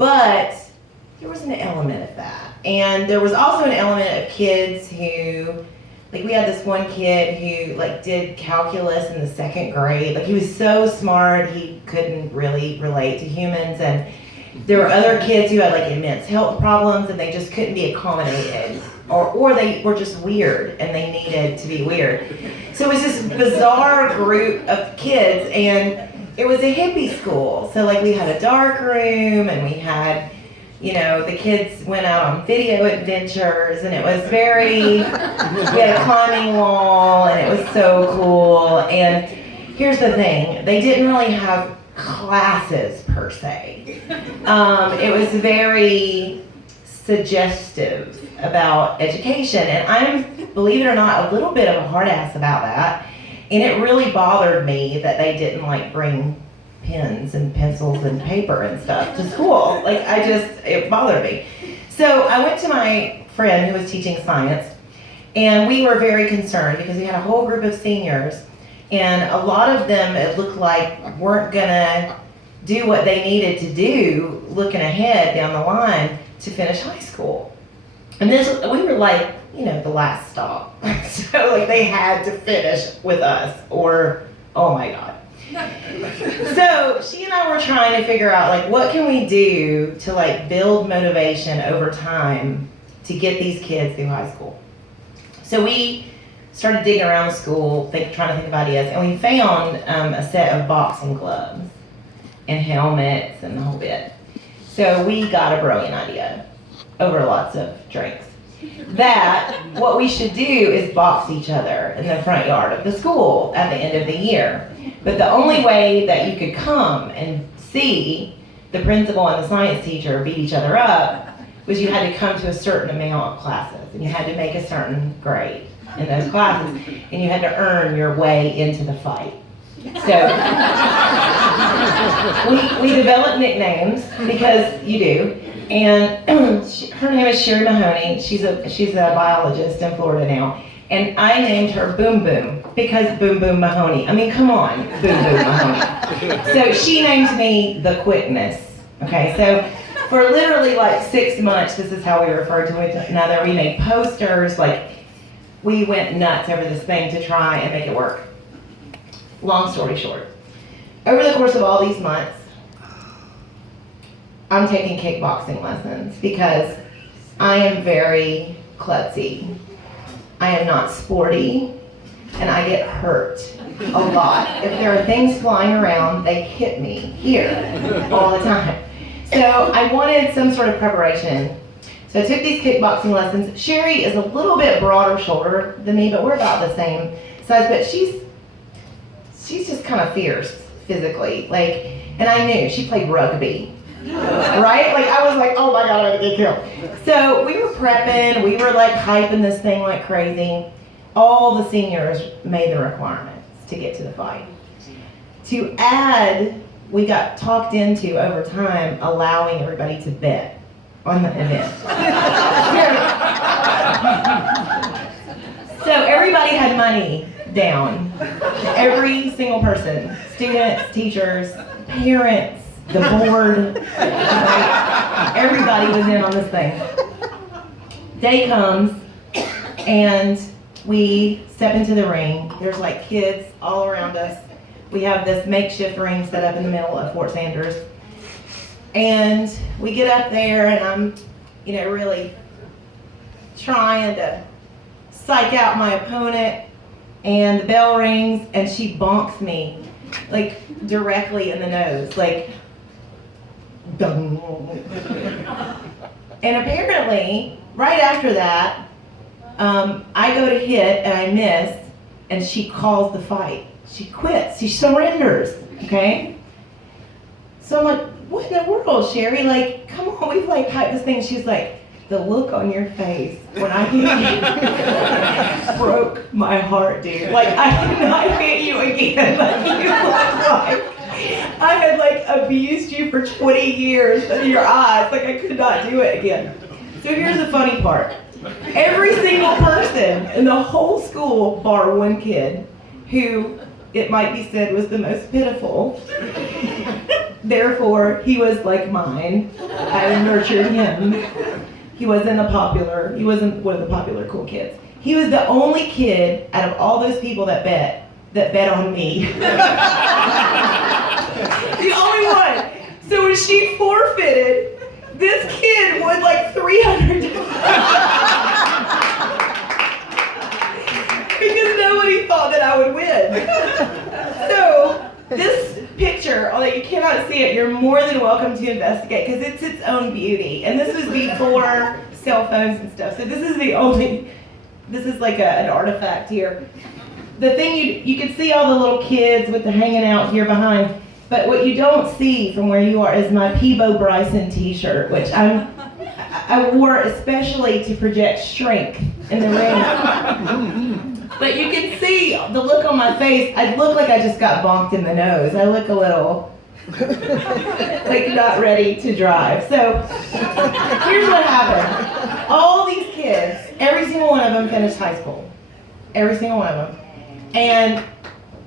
But there was an element of that. And there was also an element of kids who, like we had this one kid who like did calculus in the 2nd grade. Like he was so smart, he couldn't really relate to humans. And there were other kids who had like immense health problems and they just couldn't be accommodated. Or they were just weird and they needed to be weird. So it was this bizarre group of kids, and it was a hippie school. So like we had a dark room and we had, you know, the kids went out on video adventures, and it was very, we had a climbing wall, and it was so cool. And here's the thing, they didn't really have classes per se. It was very suggestive about education, and I'm, believe it or not, a little bit of a hard ass about that. And it really bothered me that they didn't like bring pens and pencils and paper and stuff to school. Like it bothered me. So I went to my friend who was teaching science, and we were very concerned because we had a whole group of seniors, and a lot of them, it looked like, weren't gonna do what they needed to do looking ahead down the line to finish high school. And we were like, you know, the last stop. So like they had to finish with us, or, oh my God. So she and I were trying to figure out like what can we do to like build motivation over time to get these kids through high school. So we started digging around the school, trying to think of ideas, and we found a set of boxing gloves and helmets and the whole bit. So we got a brilliant idea over lots of drinks that what we should do is box each other in the front yard of the school at the end of the year. But the only way that you could come and see the principal and the science teacher beat each other up was you had to come to a certain amount of classes, and you had to make a certain grade in those classes, and you had to earn your way into the fight. So we developed nicknames, because you do. And her name is Sherry Mahoney. She's a biologist in Florida now. And I named her Boom Boom because Boom Boom Mahoney. I mean, come on, Boom Boom Mahoney. So she named me the Quickness. Okay, so for literally like 6 months, this is how we referred to each other. We made posters, like we went nuts over this thing to try and make it work. Long story short, over the course of all these months, I'm taking kickboxing lessons because I am very klutzy. I am not sporty, and I get hurt a lot. If there are things flying around, they hit me here all the time. So I wanted some sort of preparation. So I took these kickboxing lessons. Sherry is a little bit broader shoulder than me, but we're about the same size, but she's just kind of fierce physically. And I knew she played rugby. Right? I was like, oh my God, I'm gonna get killed. So we were prepping, we were hyping this thing like crazy. All the seniors made the requirements to get to the fight. To add, we got talked into over time allowing everybody to bet on the event. So everybody had money down. Every single person, students, teachers, parents, the board, everybody was in on this thing. Day comes, and we step into the ring. There's kids all around us. We have this makeshift ring set up in the middle of Fort Sanders. And we get up there, and I'm, really trying to psych out my opponent, and the bell rings, and she bonks me, directly in the nose, dung. And apparently, right after that, I go to hit and I miss, and she calls the fight. She quits. She surrenders. Okay? So I'm like, what in the world, Sherry? Come on, we've hyped this thing. She's like, the look on your face when I hit you broke my heart, dude. I could not hit you again. You look I had abused you for 20 years in your eyes. I could not do it again. So here's the funny part. Every single person in the whole school, bar one kid, who it might be said was the most pitiful, Therefore, he was like mine. I nurtured him. He wasn't one of the popular cool kids. He was the only kid out of all those people that bet on me. The only one. So when she forfeited, this kid won like $300. Because nobody thought that I would win. So this picture, although you cannot see it, you're more than welcome to investigate because it's its own beauty. And this was before cell phones and stuff. So this is like an artifact here. The thing you can see all the little kids with the hanging out here behind, but what you don't see from where you are is my Peebo Bryson t-shirt, which I wore especially to project strength in the ring. But you can see the look on my face. I look like I just got bonked in the nose. I look a little like not ready to drive. So here's what happened. All these kids, every single one of them finished high school. Every single one of them. And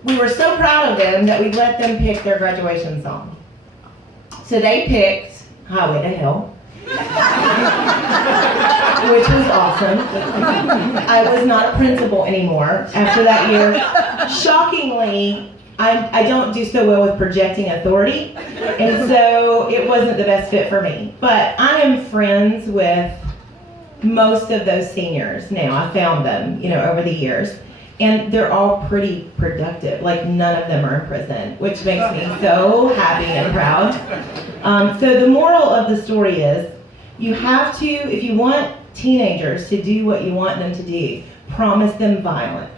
we were so proud of them that we let them pick their graduation song. So they picked Highway to Hell. Which was awesome. I was not a principal anymore after that year. Shockingly, I don't do so well with projecting authority, and so it wasn't the best fit for me. But I am friends with most of those seniors now. I found them, over the years, and they're all pretty productive. Like none of them are in prison, which makes me so happy and proud. So the moral of the story is, you have to, if you want teenagers to do what you want them to do, promise them violence.